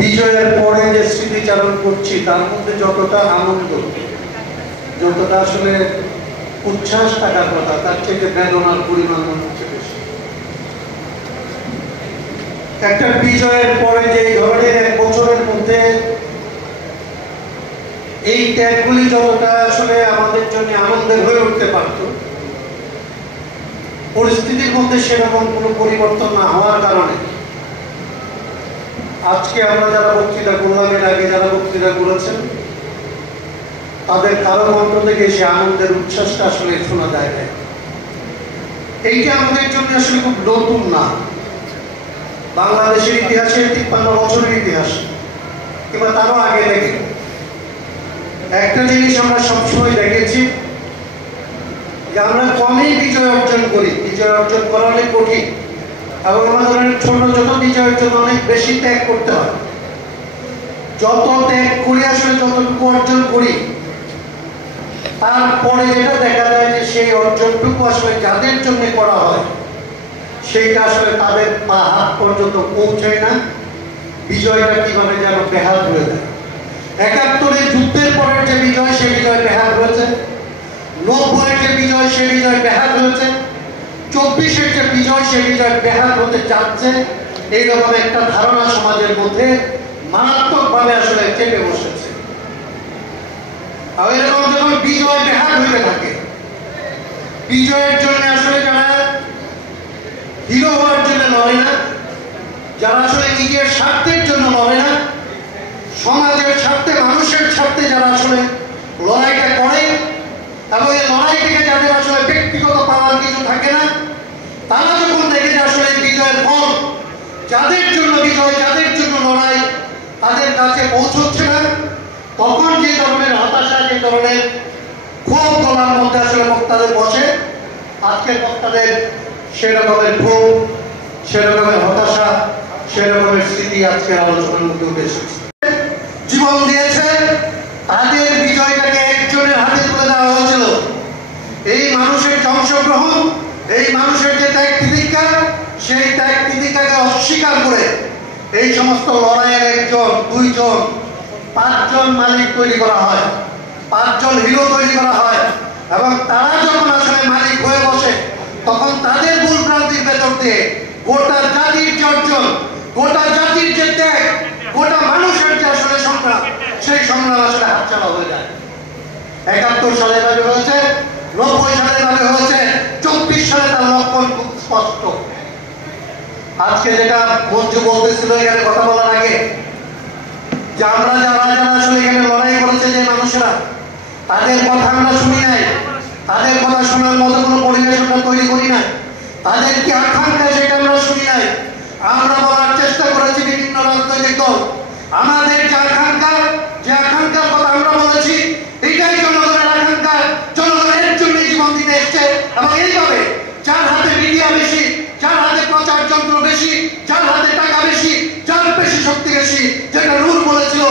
বিজয়ের পরে যে স্মৃতিচারণ করছি তার মধ্যে যতটা আনন্দ, যতটা আসলে উচ্ছ্বাস থাকার কথা, তার থেকে বেদনার পরিমাণ হচ্ছে বেশি। একটা বিজয়ের পরে যে ধরনের এক বছরের মধ্যে এই ত্যাগগুলি যতটা আসলে আমাদের জন্য আনন্দের হয়ে উঠতে পারত, পরিস্থিতির মধ্যে সেরকম কোনো পরিবর্তন না হওয়ার কারণে আজকে আমরা যারা বক্তৃতা করলাম, এর আগে যারা বক্তৃতা করেছেন, তাদের কারো মন্ত্র থেকে সে আনন্দের উচ্ছ্বাসটা আসলে শোনা যায় না। এইটা আমাদের জন্য আসলে খুব নতুন না। বাংলাদেশের ইতিহাসে 53 বছরের ইতিহাস কিংবা তারও আগে থেকে একটা জিনিস আমরা সবসময় দেখেছি যে আমরা কমই বিজয় অর্জন করি। বিজয় অর্জন করা অনেক কঠিন এবং আমাদের ছোট ছোট বিজয়ের জন্য অনেক বেশি ত্যাগ করতে হয়। যত ত্যাগ করি আসলে যতটুকু অর্জন করি, তারপরে যেটা দেখা যায় যে সেই অর্জনটুকু আসলে যাদের জন্য করা হয় সেইটা আসলে তাদের পা হাত পর্যন্ত পৌঁছায় না। বিজয়টা কিভাবে যেন বেহাল হয়ে যায়। ৭১-এর যুদ্ধের পরের যে বিজয়, সে বিজয় বেহাল হয়েছে। ৯০-এর যে বিজয়, সে বিজয় বেহাল হয়েছে। ২৪-এর যে বিজয়, সে বিজয় বেহাল হতে যাচ্ছে। এইরকম একটা ধারণা সমাজের মধ্যে মারাত্মকভাবে আসলে চেপে বসেছে। আর এরকম যখন বিজয় বেহাল হয়ে থাকে, বিজয়ের জন্য আসলে যারা হিরো হওয়ার জন্য লড়ে না, যারা আসলে নিজের স্বার্থের জন্য লড়ে না, সমাজের স্বার্থে, মানুষের স্বার্থে যারা আসলে লড়াইটা করে এবং এই লড়াই থেকে যাদের আসলে ব্যক্তিগত পাওয়ার কিছু থাকে না, তারা যখন দেখে যে আসলে বিজয়ের ফল, যাদের জন্য বিজয়, যাদের জন্য লড়াই, তাদের কাছে পৌঁছচ্ছে না, তখন যে ধরনের হতাশা, যে ধরনের ক্ষোভ গলার মধ্যে আসলে বক্তাদের বসে, আজকের বক্তাদের সেরকমের ক্ষোভ, সেরকমের হতাশা, সেরকমের স্মৃতি আজকের আলোচনার মধ্যে উঠে এসেছে। জীবন দিয়েছে, তাদের বিজয়টাকে একজনের হাতে তুলে দেওয়া হয়েছিল। এই মানুষের অংশগ্রহণ, এই মানুষের যে ত্যাগ তিতিক্ষা, সেই ত্যাগ তিতিক্ষাকে অস্বীকার করে এই সমস্ত লড়াইয়ের ১ জন, ২ জন, ৫ জন মালিক তৈরি করা হয়, ৫ জন হিরো তৈরি করা হয় এবং তারা যখন আসলে মালিক হয়ে বসে, তখন তাদের ভুলভ্রান্তির ভেতর দিয়ে গোটা জাতির যে অর্জন, গোটা জাতির যে ত্যাগ, গোটা মানুষের যে আসলে সংগ্রাম, সেই সংগ্রাম আসলে হাতছাড়া হয়ে যায়। ৭১ সালে ভাবে হয়েছে, ৯০ সালে ভাবে হয়েছে, ২৪ সালে তার লক্ষণ খুব স্পষ্ট। আজকে যেটা মঞ্জু বলতেছিল এখানে কথা বলার আগে, যে আমরা যারা যারা আসলে এখানে লড়াই করেছে যে মানুষেরা, তাদের কথা আমরা শুনি নাই, তাদের কথা শোনার মতো কোনো পরিবেশ আমরা তৈরি করি না, তাদের কি আকাঙ্ক্ষা সেটা আমরা শুনি নাই। আমরা বলার চেষ্টা করেছি বিভিন্ন রাজনৈতিক দল, আমাদের যে আকাঙ্ক্ষা, যে আকাঙ্ক্ষার কথা আমরা বলেছি, এটাই জনগণের আকাঙ্ক্ষা। জনগণের জন্য জীবন দিতে এসছে এবং এইভাবে যার হাতে মিডিয়া বেশি, যার হাতে প্রচার যন্ত্র বেশি, যার হাতে টাকা বেশি, যার বেশি শক্তি বেশি, যেটা রুল বলেছিল